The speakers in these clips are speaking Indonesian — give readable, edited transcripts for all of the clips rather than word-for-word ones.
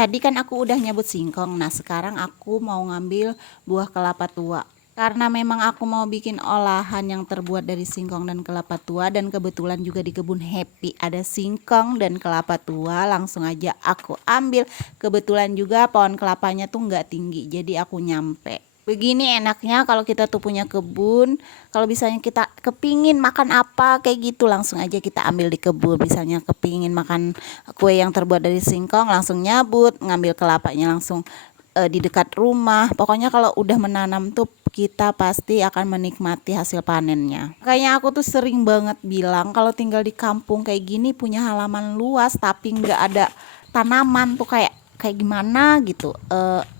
Tadi kan aku udah nyebut singkong. Nah, sekarang aku mau ngambil buah kelapa tua. Karena memang aku mau bikin olahan yang terbuat dari singkong dan kelapa tua, dan kebetulan juga di kebun Happy ada singkong dan kelapa tua, langsung aja aku ambil. Kebetulan juga pohon kelapanya tuh nggak tinggi, jadi aku nyampe. Begini enaknya kalau kita tuh punya kebun, kalau misalnya kita kepingin makan apa kayak gitu, langsung aja kita ambil di kebun. Misalnya kepingin makan kue yang terbuat dari singkong, langsung nyabut, ngambil kelapanya langsung di dekat rumah. Pokoknya kalau udah menanam tuh kita pasti akan menikmati hasil panennya. Kayaknya aku tuh sering banget bilang kalau tinggal di kampung kayak gini, punya halaman luas tapi nggak ada tanaman tuh kayak gimana gitu.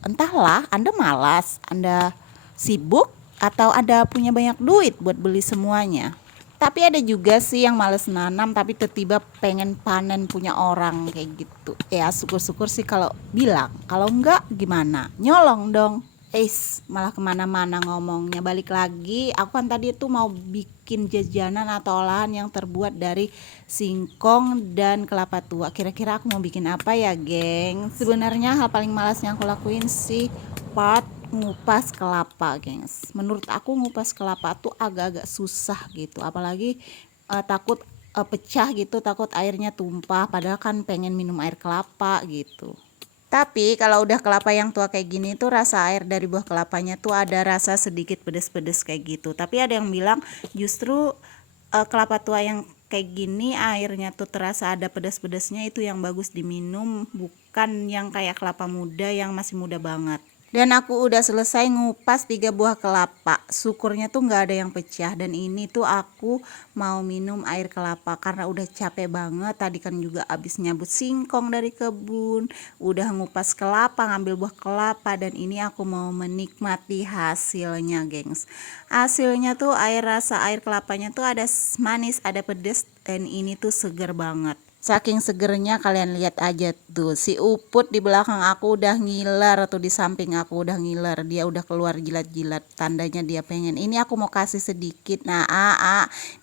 Entahlah, Anda malas, Anda sibuk, atau Anda punya banyak duit buat beli semuanya. Tapi ada juga sih yang males nanam tapi tiba-tiba pengen panen punya orang kayak gitu. Ya syukur-syukur sih kalau bilang. Kalau enggak gimana? Nyolong dong. Malah kemana-mana ngomongnya. Balik lagi, aku kan tadi tuh mau bikin jajanan atau olahan yang terbuat dari singkong dan kelapa tua. Kira-kira aku mau bikin apa ya, geng? Sebenarnya hal paling malas yang aku lakuin sih part ngupas kelapa, gengs. Menurut aku ngupas kelapa tuh agak-agak susah gitu, apalagi takut pecah gitu, takut airnya tumpah, padahal kan pengen minum air kelapa gitu. Tapi kalau udah kelapa yang tua kayak gini tuh, rasa air dari buah kelapanya tuh ada rasa sedikit pedes-pedes kayak gitu. Tapi ada yang bilang justru kelapa tua yang kayak gini airnya tuh terasa ada pedas-pedasnya, itu yang bagus diminum, bukan yang kayak kelapa muda yang masih muda banget. Dan aku udah selesai ngupas 3 buah kelapa. Syukurnya tuh nggak ada yang pecah. Dan ini tuh aku mau minum air kelapa karena udah capek banget. Tadi kan juga abis nyabut singkong dari kebun, udah ngupas kelapa, ngambil buah kelapa, dan ini aku mau menikmati hasilnya, gengs. Hasilnya tuh rasa air kelapanya tuh ada manis, ada pedes, dan ini tuh seger banget. Saking segernya kalian lihat aja tuh, si Uput di belakang aku udah ngiler, atau di samping aku udah ngiler. Dia udah keluar jilat-jilat, tandanya dia pengen. Ini aku mau kasih sedikit. Nah,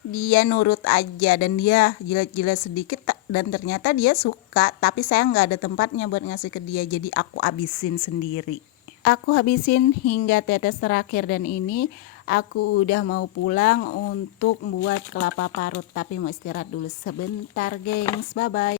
dia nurut aja dan dia jilat-jilat sedikit, dan ternyata dia suka. Tapi saya nggak ada tempatnya buat ngasih ke dia, jadi aku abisin sendiri. Aku habisin hingga tetes terakhir, dan ini aku udah mau pulang untuk buat kelapa parut, tapi mau istirahat dulu sebentar, gengs. Bye bye.